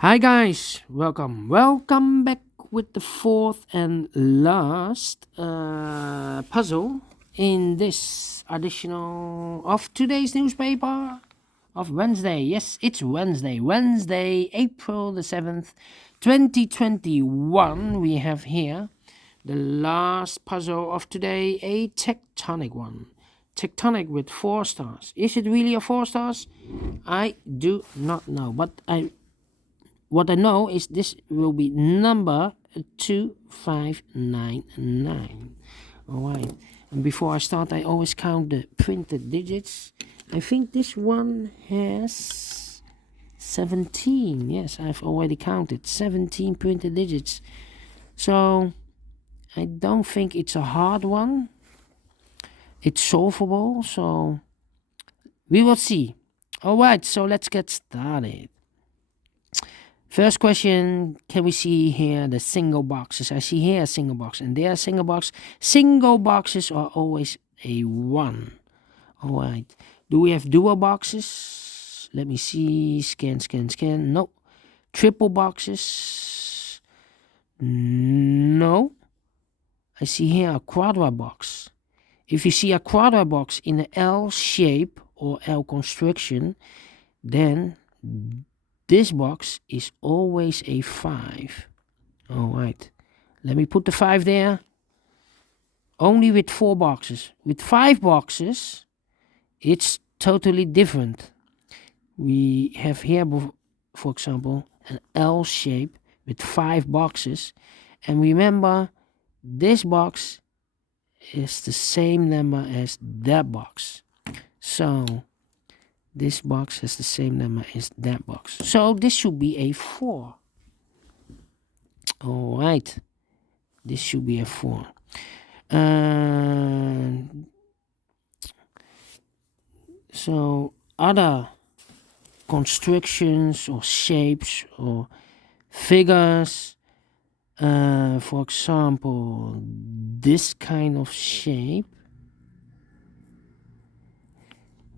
Hi guys, welcome back with the fourth and last puzzle in this additional of today's newspaper of Wednesday. Yes, it's Wednesday, April the 7th, 2021. We have here the last puzzle of today, a tectonic one. Tectonic with 4 stars. Is it really a 4 stars? I do not know, but what I know is this will be number 2599. Alright, and before I start, I always count the printed digits. I think this one has 17. Yes, I've already counted 17 printed digits. So I don't think it's a hard one. It's solvable, so we will see. Alright, so let's get started. First question, can we see here the single boxes? I see here a single box and there a single box. Single boxes are always a 1. Alright. Do we have dual boxes? Let me see. Scan. No. Triple boxes? No. I see here a quadra box. If you see a quadra box in an L shape or L construction, then this box is always a 5. Alright, let me put the 5 there. Only with 4 boxes. With 5 boxes, it's totally different. We have here, for example, an L shape with 5 boxes. And remember, this box is the same number as that box. So this box has the same number as that box. So this should be a 4. Alright. This should be a 4. So other constructions or shapes or figures, for example, this kind of shape.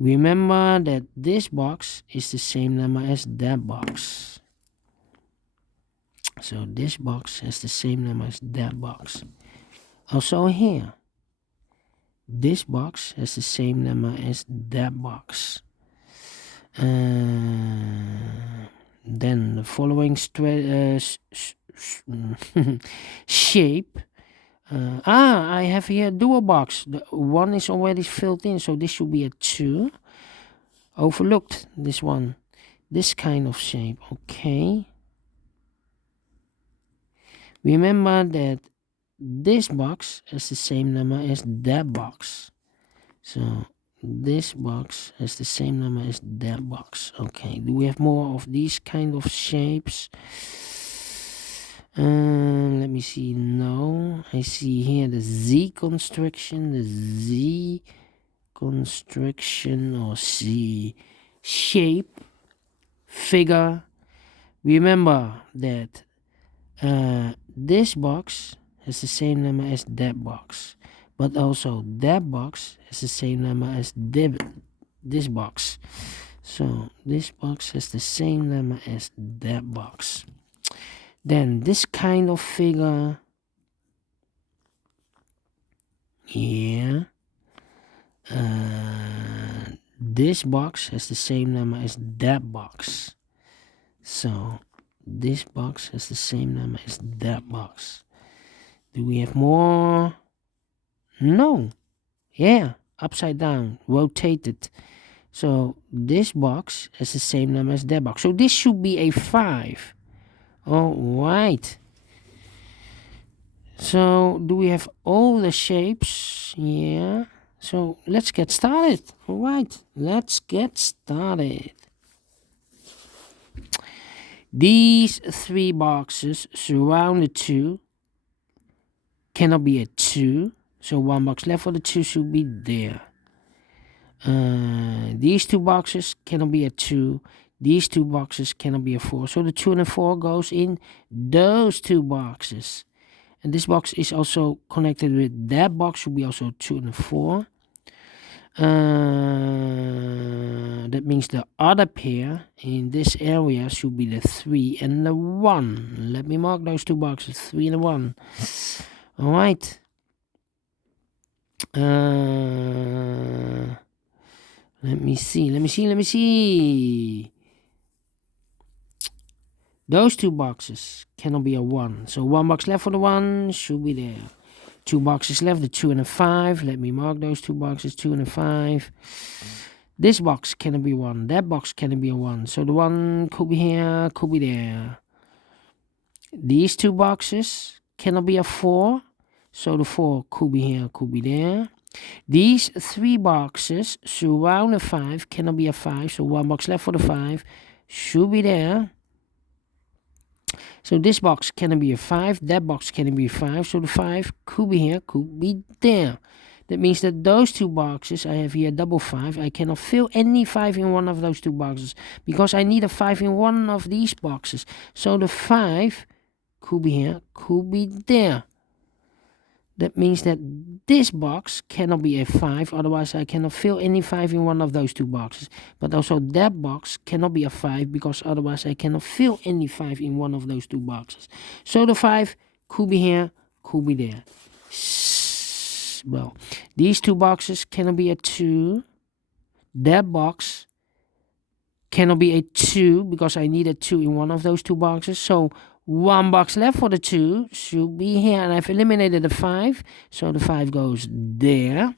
Remember that this box is the same number as that box. So this box has the same number as that box. Also here, this box has the same number as that box. Then the following shape. I have here a dual box. The one is already filled in, so this should be a 2. Overlooked this one. This kind of shape. Okay. Remember that this box has the same number as that box. So this box has the same number as that box. Okay. Do we have more of these kind of shapes? Let me see. No, I see here the Z construction, the Z construction or Z shape figure. Remember that this box has the same number as that box, but also that box has the same number as this box. So this box has the same number as that box. Then this kind of figure, yeah, this box has the same number as that box. So this box has the same number as that box. Do we have more? No. Yeah, upside down, rotated. So this box has the same number as that box. So this should be a 5. Alright. So do we have all the shapes? Yeah. So let's get started. Alright, let's get started. These 3 boxes surrounded 2 cannot be a 2. So 1 box left for the 2 should be there. These 2 boxes cannot be a 2. These 2 boxes cannot be a 4. So the 2 and the 4 goes in those 2 boxes. And this box is also connected with that box, should be also 2 and a 4. That means the other pair in this area should be the 3 and the 1. Let me mark those two boxes, 3 and the 1. All right. Let me see. Those two boxes cannot be a 1. So 1 box left for the 1 should be there. 2 boxes left, the 2 and the 5. Let me mark those two boxes, 2 and the 5. This box cannot be 1. That box cannot be a 1. So the 1 could be here, could be there. These two boxes cannot be a 4. So the 4 could be here, could be there. These 3 boxes surround the 5 cannot be a 5. So 1 box left for the 5 should be there. So this box cannot be a 5. That box cannot be a 5. So the 5 could be here, could be there. That means that those two boxes, I have here double 5. I cannot fill any 5 in one of those two boxes, because I need a 5 in one of these boxes. So the 5 could be here, could be there. That means that this box cannot be a 5, otherwise I cannot fill any 5 in one of those two boxes. But also that box cannot be a 5, because otherwise I cannot fill any 5 in one of those two boxes. So the 5 could be here, could be there. Well, these two boxes cannot be a 2. That box cannot be a 2, because I need a 2 in one of those two boxes. So 1 box left for the 2 should be here, and I've eliminated the 5, so the 5 goes there.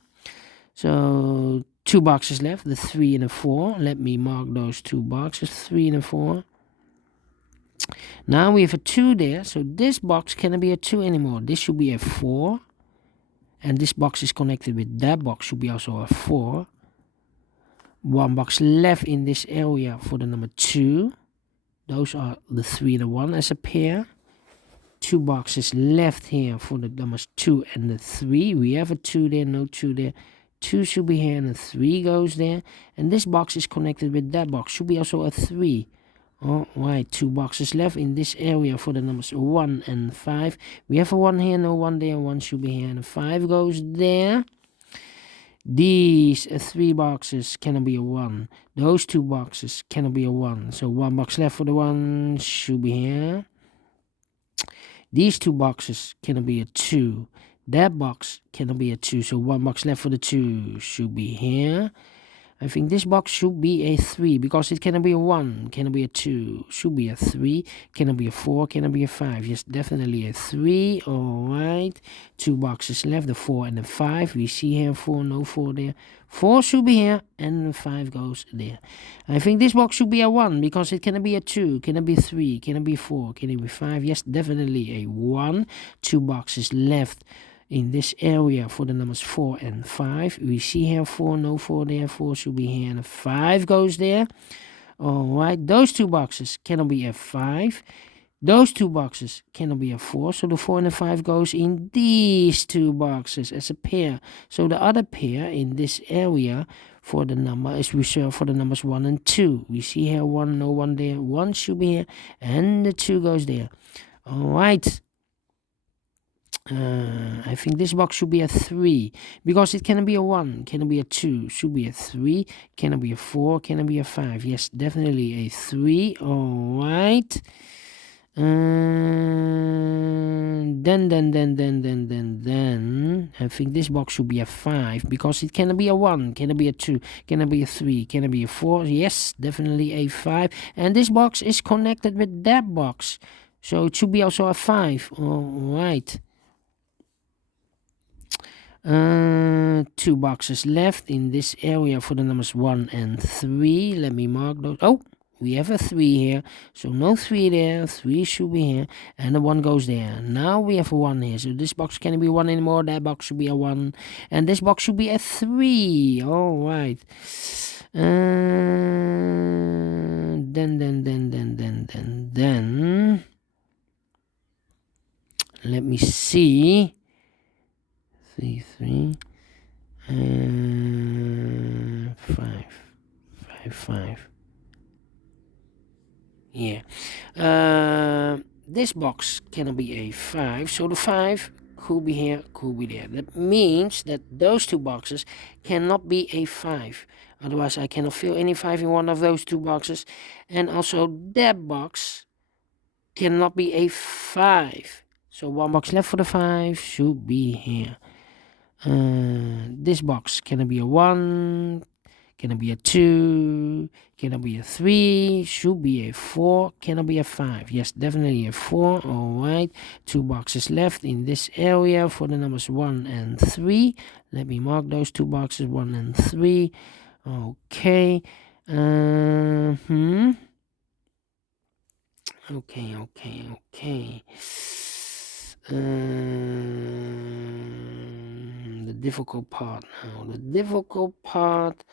So 2 boxes left, the 3 and the 4. Let me mark those two boxes, 3 and the 4. Now we have a 2 there, so this box cannot be a 2 anymore. This should be a 4, and this box is connected with that box, should be also a 4. 1 box left in this area for the number 2. Those are the 3 and the 1 as a pair. 2 boxes left here for the numbers 2 and the 3. We have a 2 there, no 2 there. 2 should be here and the 3 goes there. And this box is connected with that box. Should be also a 3. Alright, 2 boxes left in this area for the numbers 1 and 5. We have a 1 here, no 1 there. 1 should be here and a 5 goes there. These 3 boxes cannot be a 1. Those 2 boxes cannot be a 1. So 1 box left for the 1 should be here. These 2 boxes cannot be a 2. That box cannot be a 2. So 1 box left for the 2 should be here. I think this box should be a 3, because it cannot be a 1, cannot be a 2, should be a 3, cannot be a 4, cannot be a 5. Yes, definitely a 3. Alright, 2 boxes left, the 4 and the 5. We see here 4, no 4 there. 4 should be here, and the 5 goes there. I think this box should be a 1, because it cannot be a 2, cannot be 3, cannot be 4, cannot be 5. Yes, definitely a 1. 2 boxes left in this area for the numbers 4 and 5. We see here 4, no 4 there. 4 should be here, and a 5 goes there. Alright, those 2 boxes cannot be a 5. Those 2 boxes cannot be a 4. So the 4 and the 5 goes in these 2 boxes as a pair. So the other pair in this area for the number is reserved for the numbers 1 and 2. We see here 1, no 1 there. 1 should be here, and the 2 goes there. Alright. I think this box should be a 3, because it cannot be a 1, cannot be a 2, should be a 3, cannot be a 4, cannot be a 5. Yes, definitely a 3. Alright. Then I think this box should be a 5, because it cannot be a 1, cannot be a 2, cannot be a 3, cannot be a 4. Yes, definitely a 5. And this box is connected with that box, so it should be also a 5. Alright. 2 boxes left in this area for the numbers 1 and 3. Let me mark those. Oh, we have a 3 here, so no 3 there. 3 should be here, and the 1 goes there. Now we have a 1 here, so this box can't be 1 anymore. That box should be a 1, and this box should be a 3. All right. Then let me see. 3, 5, 5. Yeah. This box cannot be a 5, so the 5 could be here, could be there. That means that those two boxes cannot be a 5. Otherwise, I cannot fill any 5 in one of those two boxes. And also, that box cannot be a 5. So one box left for the 5 should be here. This box cannot be a 1. Can it be a 2? Can it be a 3? Should be a 4. Can it be a 5? Yes, definitely a 4. Alright. 2 boxes left in this area for the numbers 1 and 3. Let me mark those 2 boxes, 1 and 3. Okay. Okay. The difficult part now. The difficult part.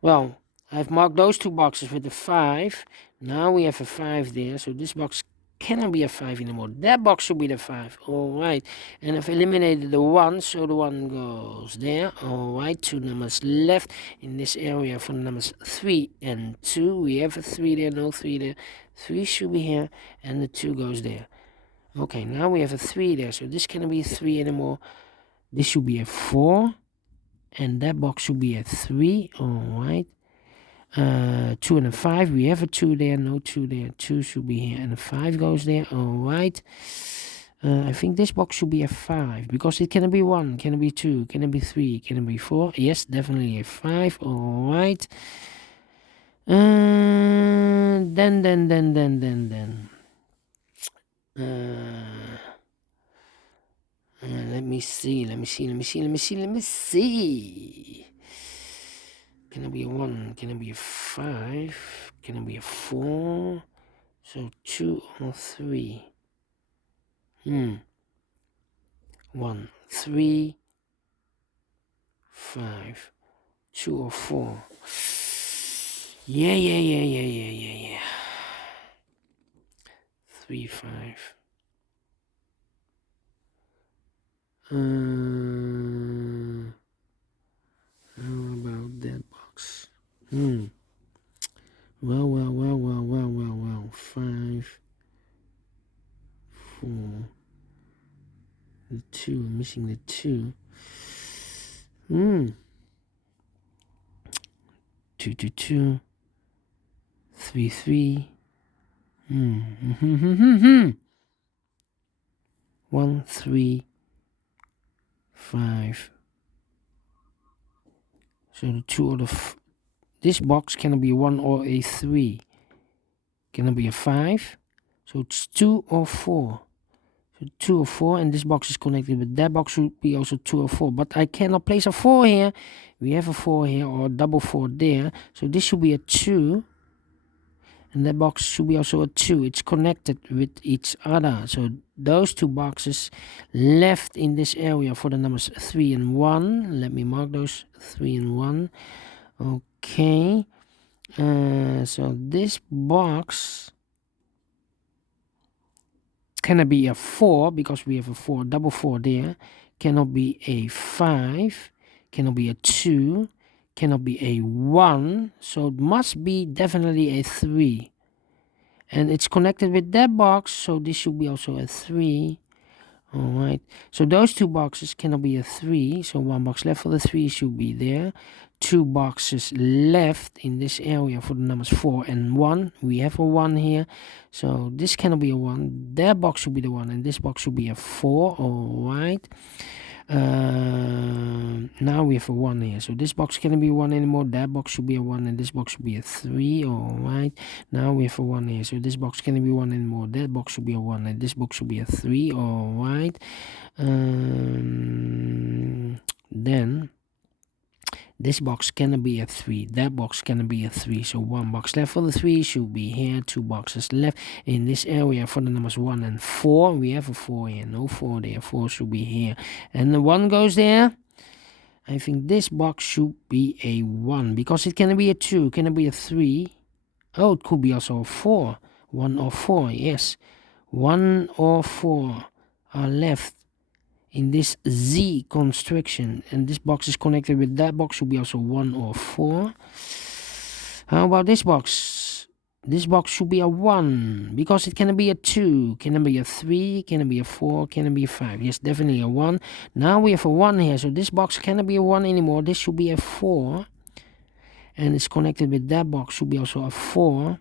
Well, I've marked those 2 boxes with a 5. Now we have a 5 there, so this box cannot be a 5 anymore. That box should be the 5. Alright, and I've eliminated the 1, so the 1 goes there. Alright, 2 numbers left in this area for the numbers 3 and 2. We have a 3 there, no 3 there. 3 should be here, and the 2 goes there. Okay, now we have a 3 there, so this cannot be a 3 anymore. This should be a 4. And that box should be a 3. Alright. 2 and a 5. We have a 2 there. No 2 there. 2 should be here. And a 5 goes there. Alright. I think this box should be a 5. Because it can be 1. Can it be 2? Can it be 3? Can it be 4? Yes, definitely a 5. Alright. Then. Let me see. Can it be a 1? Can it be a 5? Can it be a 4? So 2 or 3. 1, 3, 5. 2 or 4. Yeah. 3, 5. How about that box? Well. 5, 4. The 2, missing the 2. 2, 3, 3. 1, 3, 5. So the 2 or this box cannot be a 1 or a 3. Can it be a 5? So it's 2 or 4. So 2 or 4, and this box is connected with that box should be also 2 or 4. But I cannot place a 4 here. We have a 4 here or double 4 there. So this should be a 2. And that box should be also a 2. It's connected with each other. So those 2 boxes left in this area for the numbers 3 and 1. Let me mark those 3 and 1. Okay. So this box cannot be a 4 because we have a 4, double 4 there. Cannot be a 5. Cannot be a 2. Cannot be a 1. So it must be definitely a 3. And it's connected with that box, so this should be also a 3. Alright, so those 2 boxes cannot be a 3, so 1 box left for the 3 should be there. 2 boxes left in this area for the numbers 4 and 1. We have a 1 here, so this cannot be a 1. That box should be the 1, and this box should be a 4. Alright. Now we have a 1 here, so this box cannot be 1 anymore. That box should be a 1, and this box should be a 3. Alright, now we have a 1 here, so this box cannot be 1 anymore. That box should be a 1, and this box should be a 3. Alright. Then this box cannot be a 3. That box cannot be a 3. So 1 box left for the 3 should be here. 2 boxes left in this area for the numbers 1 and 4. We have a 4 here. No 4 there. 4 should be here. And the 1 goes there. I think this box should be a 1 because it cannot be a 2. Can it be a 3? Oh, it could be also a 4. 1 or 4. Yes. 1 or 4 are left in this Z construction, and this box is connected with that box, should be also 1 or 4. How about this box? this box should be a 1 because it cannot be a 2, cannot be a 3, cannot be a 4, cannot be a 5. Yes, definitely a 1. Now we have a 1 here, so this box cannot be a 1 anymore. This should be a 4, and it's connected with that box, should be also a 4.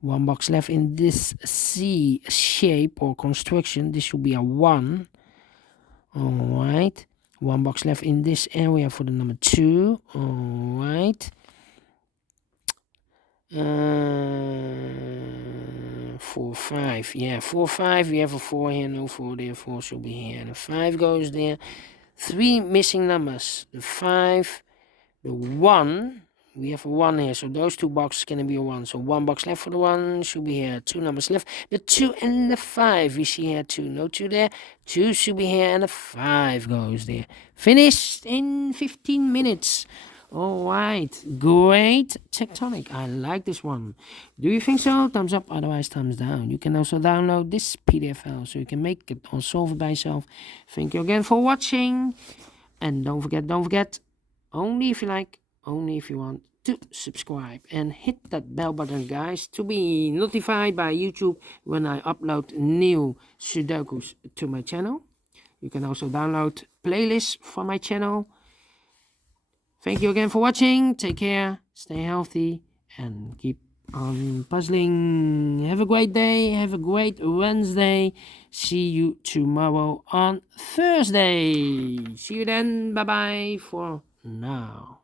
One box left in this C shape or construction. This should be a 1. Alright. One box left in this area for the number 2. Alright. 4, 5. Yeah, 4, 5. We have a 4 here, no 4 there. 4 should be here. The 5 goes there. 3 missing numbers. The 5, the 1. We have a 1 here, so those 2 boxes can be a 1. So 1 box left for the 1 should be here. 2 numbers left. The 2 and the 5. We see here 2. No 2 there. 2 should be here, and the 5 goes there. Finished in 15 minutes. Alright, great Tectonic. I like this one. Do you think so? Thumbs up, otherwise thumbs down. You can also download this PDF file so you can make it or solve it by yourself. Thank you again for watching. And don't forget, only if you like, only if you want, to subscribe and hit that bell button, guys, to be notified by YouTube when I upload new Sudokus to my channel. You can also download playlists from my channel. Thank you again for watching. Take care, stay healthy, and keep on puzzling. Have a great day. Have a great Wednesday. See you tomorrow on Thursday. See you then. Bye-bye for now.